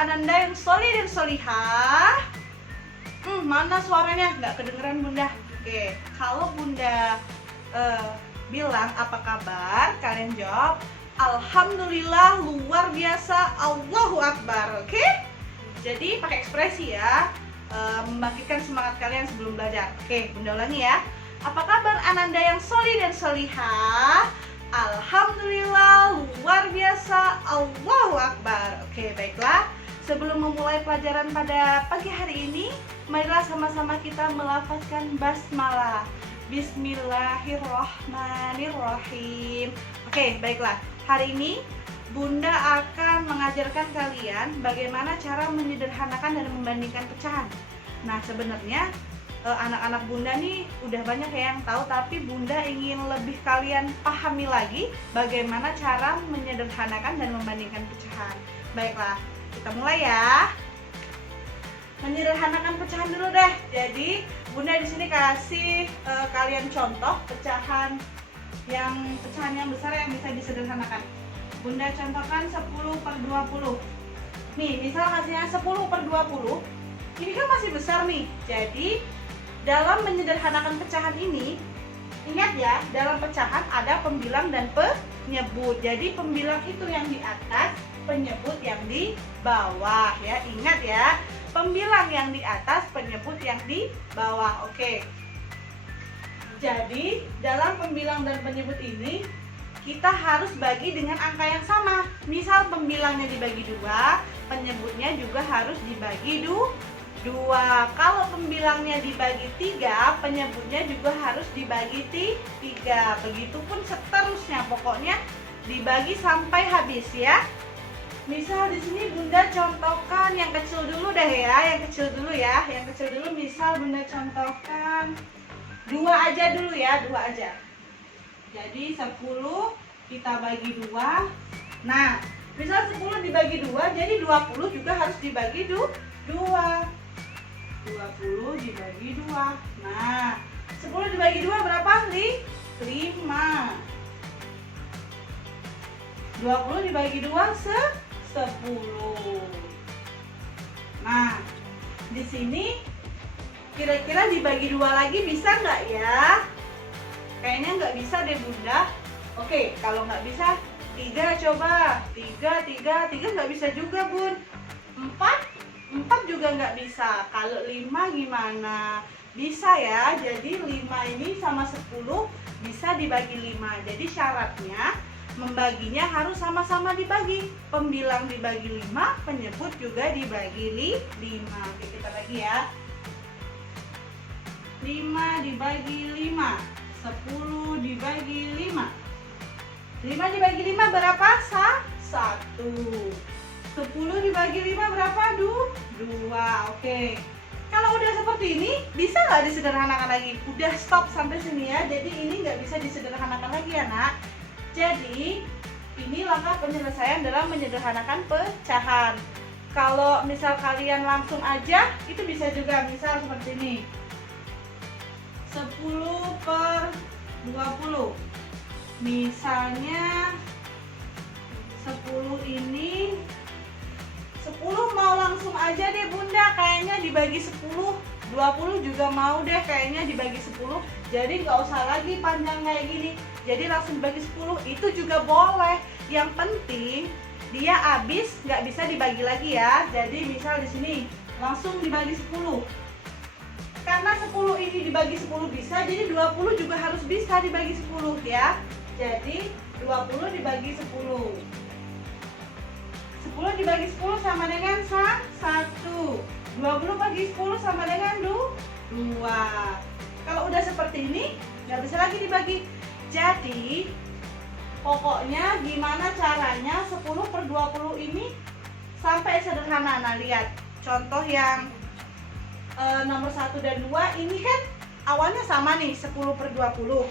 Ananda yang solih dan solihah? Mana suaranya? Nggak kedengeran Bunda. Oke, kalau Bunda bilang apa kabar, kalian jawab Alhamdulillah, luar biasa, Allahu Akbar. Oke? Jadi pakai ekspresi ya, membangkitkan semangat kalian sebelum belajar. Oke, Bunda ulangi ya. Apa kabar Ananda yang solih dan solihah? Alhamdulillah, luar biasa, Allahu Akbar. Oke, baiklah. Sebelum memulai pelajaran pada pagi hari ini, marilah sama-sama kita melafazkan basmalah. Bismillahirrahmanirrahim. Oke, baiklah. Hari ini Bunda akan mengajarkan kalian bagaimana cara menyederhanakan dan membandingkan pecahan. Nah, sebenarnya anak-anak Bunda nih udah banyak yang tahu, tapi Bunda ingin lebih kalian pahami lagi bagaimana cara menyederhanakan dan membandingkan pecahan. Baiklah, kita mulai ya. Menyederhanakan pecahan dulu deh. Jadi Bunda di sini kasih kalian contoh pecahan yang besar yang bisa disederhanakan. Bunda contohkan 10 per 20. Nih, misal hasilnya 10 per 20. Ini kan masih besar nih. Jadi, dalam menyederhanakan pecahan ini, ingat ya, dalam pecahan ada pembilang dan penyebut. Jadi, pembilang itu yang di atas, penyebut yang di bawah ya. Ingat ya, pembilang yang di atas, penyebut yang di bawah. Oke. Jadi, dalam pembilang dan penyebut ini kita harus bagi dengan angka yang sama. Misal pembilangnya dibagi 2, penyebutnya juga harus dibagi 2. Kalau pembilangnya dibagi 3, penyebutnya juga harus dibagi 3. Begitupun seterusnya, pokoknya dibagi sampai habis ya. Misal di sini Bunda contohkan yang kecil dulu deh ya, yang kecil dulu ya. Yang kecil dulu misal Bunda contohkan 2 aja dulu ya, 2 aja. Jadi 10 kita bagi 2. Nah, misal 10 dibagi 2, jadi 20 juga harus dibagi 2. 20 dibagi 2. Nah, 10 dibagi 2 berapa? 5. 20 dibagi 2 10. Nah, di sini kira-kira dibagi 2 lagi bisa nggak ya? Kayaknya nggak bisa deh Bunda. Oke, kalau nggak bisa 3 coba. 3 nggak bisa juga Bun. 4 juga nggak bisa. Kalau 5 gimana? Bisa ya, jadi 5 ini sama 10 bisa dibagi 5. Jadi syaratnya membaginya harus sama-sama dibagi. Pembilang dibagi 5, penyebut juga dibagi 5. Oke, kita bagi ya. 5 dibagi 5, 10 dibagi 5. 5 dibagi 5 berapa? 1. 10 dibagi 5 berapa? 2. Oke. Kalau udah seperti ini, bisa nggak disederhanakan lagi? Udah stop sampai sini ya. Jadi ini nggak bisa disederhanakan lagi ya nak. Jadi ini langkah penyelesaian dalam menyederhanakan pecahan. Kalau misal kalian langsung aja, itu bisa juga. Misal seperti ini, 10 per 20. Misalnya 10 ini 10 mau langsung aja deh Bunda, kayaknya dibagi 10. 20 juga mau deh kayaknya dibagi 10. Jadi nggak usah lagi panjang kayak gini. Jadi langsung dibagi 10 itu juga boleh. Yang penting dia habis, nggak bisa dibagi lagi ya. Jadi misal di sini langsung dibagi 10. Karena 10 ini dibagi 10 bisa, jadi 20 juga harus bisa dibagi 10 ya. Jadi 20 dibagi 10. 10 dibagi 10 sama dengan 1. 20 bagi 10 sama dengan 2. Kalau udah seperti ini, nggak bisa lagi dibagi. Jadi pokoknya gimana caranya 10 per 20 ini sampai sederhana. Nah lihat contoh yang nomor 1 dan 2 ini kan awalnya sama nih, 10 per 20.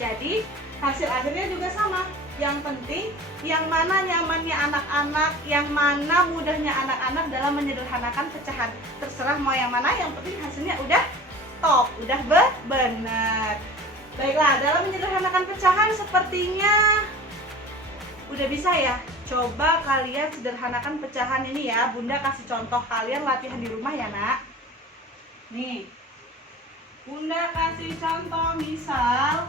Jadi hasil akhirnya juga sama. Yang penting yang mana nyamannya anak-anak, yang mana mudahnya anak-anak dalam menyederhanakan pecahan. Terserah mau yang mana, yang penting hasilnya udah top, udah benar. Baiklah, dalam menyederhanakan pecahan sepertinya udah bisa ya. Coba kalian sederhanakan pecahan ini ya. Bunda kasih contoh, kalian latihan di rumah ya nak. Nih, Bunda kasih contoh, misal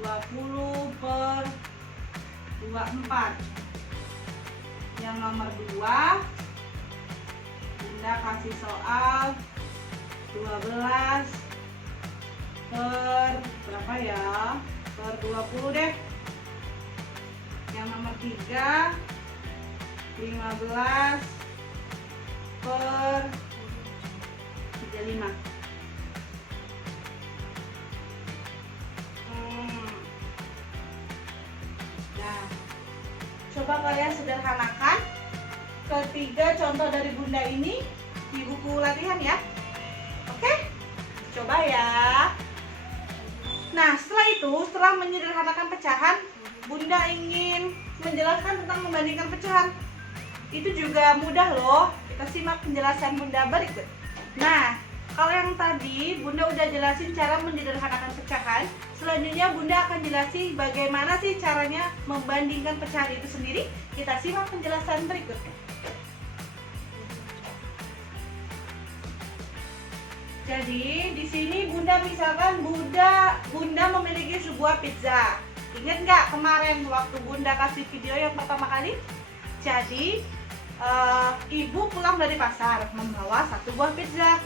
20/24. Yang nomor 2 Bunda kasih soal 12 per berapa ya? Per 20 deh. Yang nomor 3 15 per 35. Nah, coba kalian sederhanakan ketiga contoh dari Bunda ini di buku latihan ya. Oke? Coba ya. Nah, setelah menyederhanakan pecahan, Bunda ingin menjelaskan tentang membandingkan pecahan. Itu juga mudah loh. Kita simak penjelasan Bunda berikut. Nah, kalau yang tadi Bunda udah jelasin cara menyederhanakan pecahan, selanjutnya Bunda akan jelasin bagaimana sih caranya membandingkan pecahan itu sendiri. Kita simak penjelasan berikutnya. Jadi di sini Bunda misalkan Bunda memiliki sebuah pizza. Ingat nggak kemarin waktu Bunda kasih video yang pertama kali? Jadi ibu pulang dari pasar membawa satu buah pizza.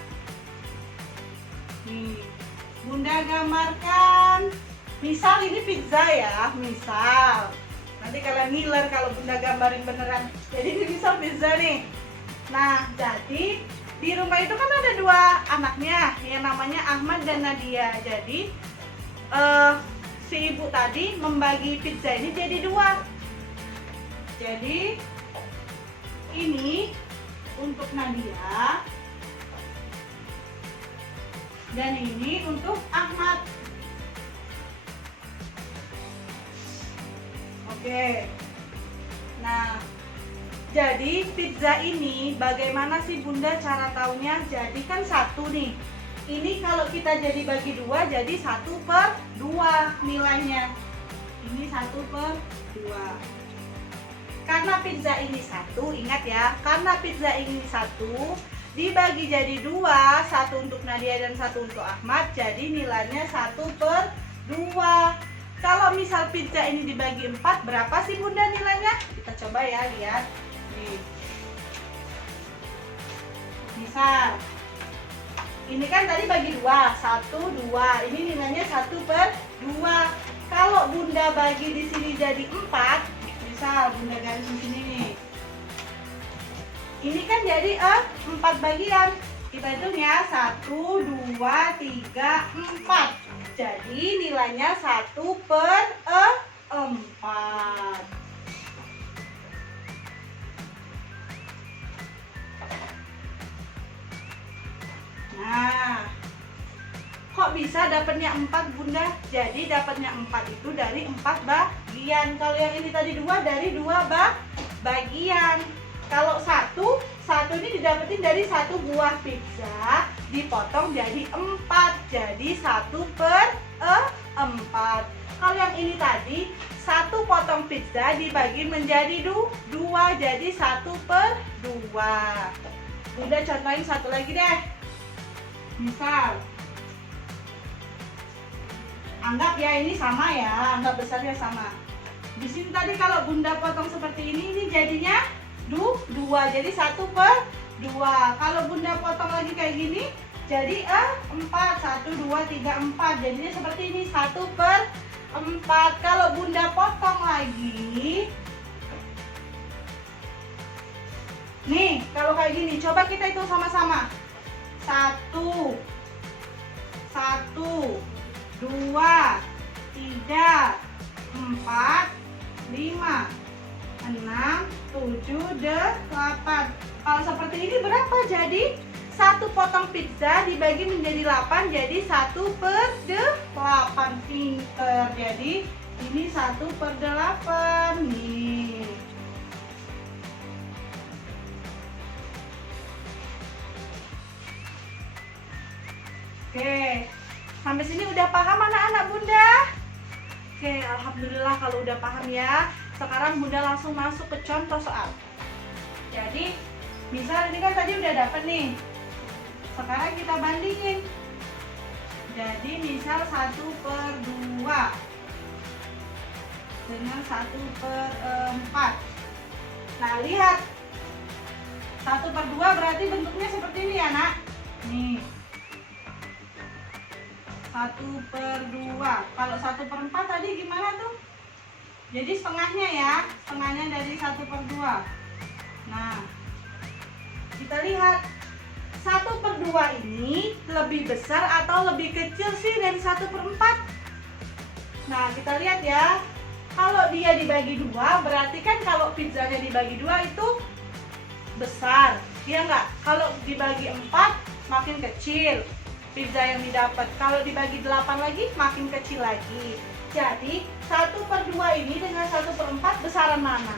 Nih, Bunda gambarkan. Misal ini pizza ya, misal. Nanti kalian ngiler kalau Bunda gambarin beneran. Jadi ini misal pizza nih. Nah, jadi di rumah itu kan ada dua anaknya yang namanya Ahmad dan Nadia. Jadi si ibu tadi membagi pizza ini jadi dua. Jadi ini untuk Nadia dan ini untuk Ahmad. Oke. Nah, jadi pizza ini bagaimana sih Bunda cara taunya? Jadi kan satu nih. Ini kalau kita jadi bagi dua jadi 1/2 nilainya. Ini 1/2. Karena pizza ini satu, ingat ya, karena pizza ini satu dibagi jadi dua, satu untuk Nadia dan satu untuk Ahmad, jadi nilainya 1/2. Kalau misal pizza ini dibagi 4, berapa sih Bunda nilainya? Kita coba ya, lihat. Nih. Misal ini kan tadi bagi 2, 1, 2. Ini nilainya 1/2. Kalau Bunda bagi di sini jadi 4, misal Bunda garis di sini nih. Ini kan jadi 4 bagian. Kita hitung ya, 1, 2, 3, 4. Jadi nilainya 1/4. Nah, kok bisa dapatnya 4 Bunda? Jadi dapatnya 4 itu dari 4 bagian. Kalau yang ini tadi 2 dari 2 bagian. Kalau satu ini didapetin dari satu buah pizza dipotong jadi 4. Jadi 1/4. Kalau yang ini tadi satu potong pizza dibagi menjadi 2 jadi 1/2. Bunda contohin satu lagi deh. Misal, anggap ya ini sama ya, anggap besarnya sama. Di sini tadi kalau Bunda potong seperti ini jadinya 2, jadi 1/2. Kalau Bunda potong lagi kayak gini, jadi 4, 1, 2, 3, 4. Jadinya seperti ini 1/4. Kalau Bunda potong lagi, nih kalau kayak gini, coba kita hitung sama-sama. 1, 2, 3, 4, 5, 6, 7, 8. Kalau seperti ini berapa? Jadi satu potong pizza dibagi menjadi 8, jadi 1/8. Pinter. Jadi ini 1/8 nih. Oke, sampai sini udah paham anak-anak Bunda? Oke, alhamdulillah kalau udah paham ya. Sekarang Bunda langsung masuk ke contoh soal. Jadi, misal ini kan tadi udah dapet nih. Sekarang kita bandingin. Jadi, misal 1/2 dengan 1/4. Nah, lihat. 1/2 berarti bentuknya seperti ini ya, Nak. Nih. 1/2. Kalau 1/4 tadi gimana tuh? Jadi setengahnya ya, setengahnya dari 1/2. Nah, kita lihat 1/2 ini lebih besar atau lebih kecil sih dari 1/4? Nah, kita lihat ya. Kalau dia dibagi 2, berarti kan kalau pizzanya dibagi 2 itu besar, iya nggak? Kalau dibagi 4 makin kecil pizza yang didapat. Kalau dibagi 8 lagi makin kecil lagi. Jadi 1/2 ini dengan 1/4 besaran mana?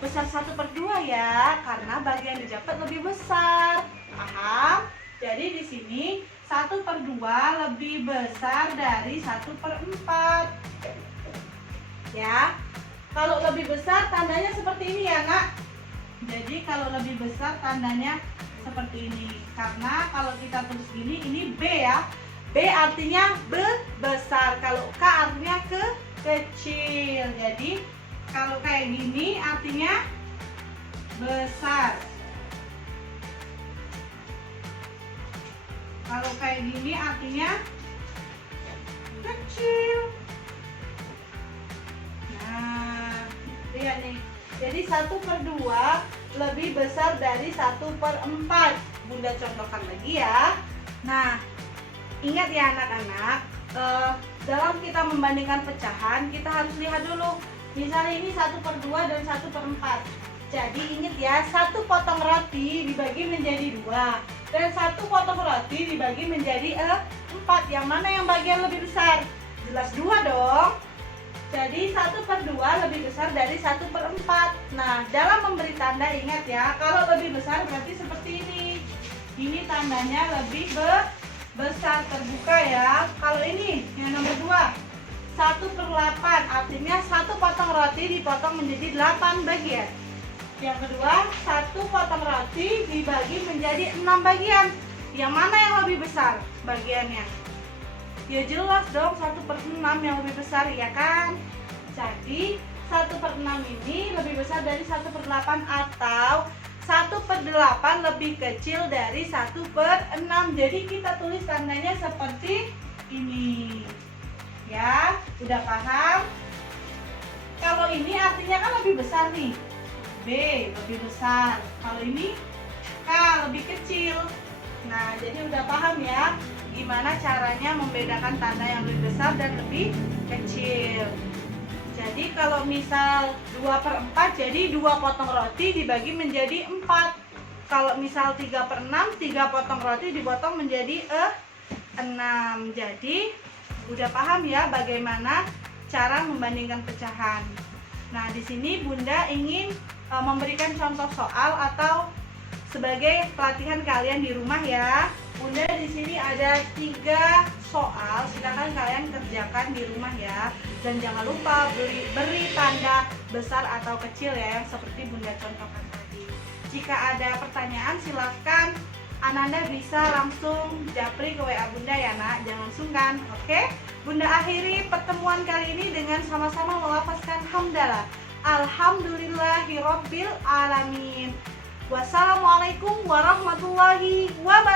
Besar 1/2 ya, karena bagian didapat lebih besar. Paham? Jadi di sini 1/2 lebih besar dari 1/4. Ya. Kalau lebih besar tandanya seperti ini ya, Nak. Jadi kalau lebih besar tandanya seperti ini. Karena kalau kita tulis gini, ini B ya. B artinya besar. Kalau K artinya kecil. Jadi kalau kayak gini artinya besar. Kalau kayak gini artinya kecil. Nah, lihat nih. Jadi 1/2 lebih besar dari 1/4. Bunda contohkan lagi ya. Nah, ingat ya anak-anak, dalam kita membandingkan pecahan, kita harus lihat dulu. Misalnya ini 1/2 dan 1/4. Jadi ingat ya, 1 potong roti dibagi menjadi 2. Dan 1 potong roti dibagi menjadi 4. Yang mana yang bagian lebih besar? Jelas 2 dong. Jadi 1/2 lebih besar dari 1/4. Nah, dalam memberi tanda ingat ya, kalau lebih besar berarti seperti ini. Ini tandanya lebih besar, terbuka ya. Kalau ini yang nomor 2, 1/8, artinya 1 potong roti dipotong menjadi 8 bagian. Yang kedua, 1 potong roti dibagi menjadi 6 bagian. Yang mana yang lebih besar bagiannya? Ya jelas dong 1/6 yang lebih besar ya kan. Jadi 1/6 ini lebih besar dari 1/8 atau 1/8 lebih kecil dari 1/6. Jadi kita tulis tandanya seperti ini. Ya, udah paham? Kalau ini artinya kan lebih besar nih. B lebih besar. Kalau ini K lebih kecil. Nah, jadi udah paham ya gimana caranya membedakan tanda yang lebih besar dan lebih kecil. Jadi kalau misal 2/4, jadi 2 potong roti dibagi menjadi 4. Kalau misal 3/6, 3 potong roti dipotong menjadi 6. Jadi udah paham ya bagaimana cara membandingkan pecahan. Nah, di sini Bunda ingin memberikan contoh soal atau sebagai pelatihan kalian di rumah ya. Bunda di sini ada 3 soal, silakan kalian kerjakan di rumah ya. Dan jangan lupa beri tanda besar atau kecil ya, yang seperti Bunda contohkan tadi. Jika ada pertanyaan silakan Ananda bisa langsung japri ke WA Bunda ya nak, jangan sungkan. Oke? Bunda akhiri pertemuan kali ini dengan sama-sama melafazkan hamdalah. Alhamdulillahirabbil alamin. Wassalamualaikum warahmatullahi wabarakatuh.